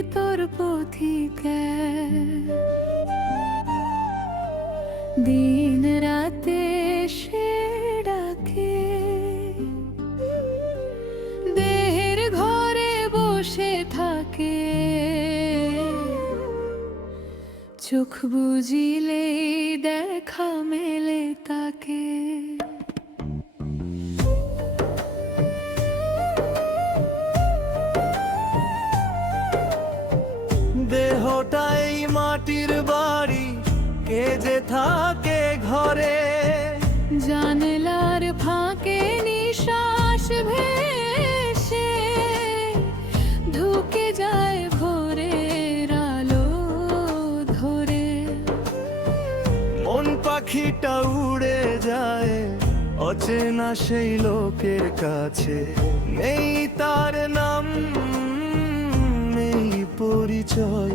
ভিতর পথিক। দিন রাতে সে ডাকে। দেহের ঘরে বসে থাকে। চোখ বুঝিলেই দেখা মেলে তাকে। দেহটাই মাটির বাড়ি কে যে থাকে ঘরে? জানলার ফাঁকে নিশ্বাস ভেসে ঢুকে যায় ভোরের আলো ধরে। মন পাখিটা উড়ে যায় অচেনা সেই লোকের কাছে। নেই তার নাম নেই পরিচয়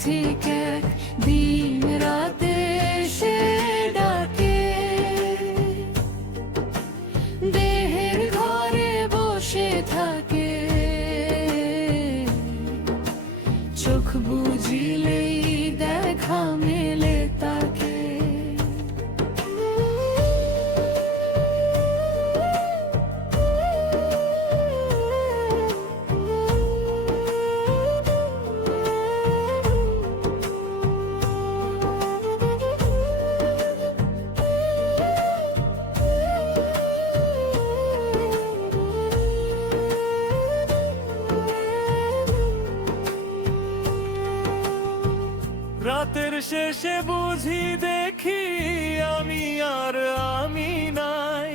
পথিক দিন রাতে সে ডাকে। দেহের ঘরে বসে থাকে। চোখ বুঝিলেই রাতের শেষে বুঝি দেখি আমি আর আমি নাই।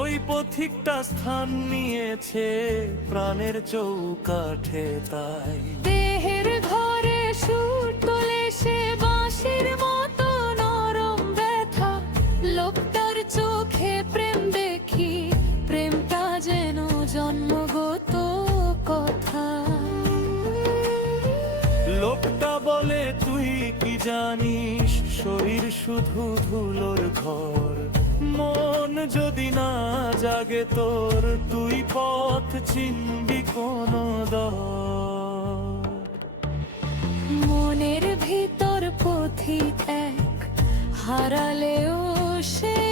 ওই পথিকটা স্থান নিয়েছে, প্রাণের চৌকাঠে তাই। জানিস, শরীর শুধু ধুলোর ঘর। মন যদি না জাগে তোর, তুই পথ চিনবি কোন মনের ভিতর পথিক এক, হারালেও সে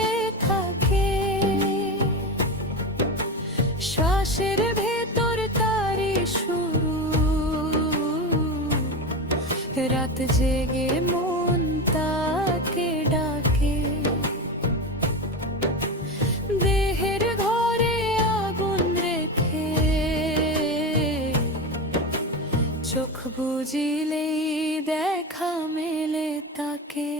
রাত জেগে মন তাকে ডাকে দেহের ঘরে আগুন রেখে চোখ বুঝিলেই দেখা মেলে তাকে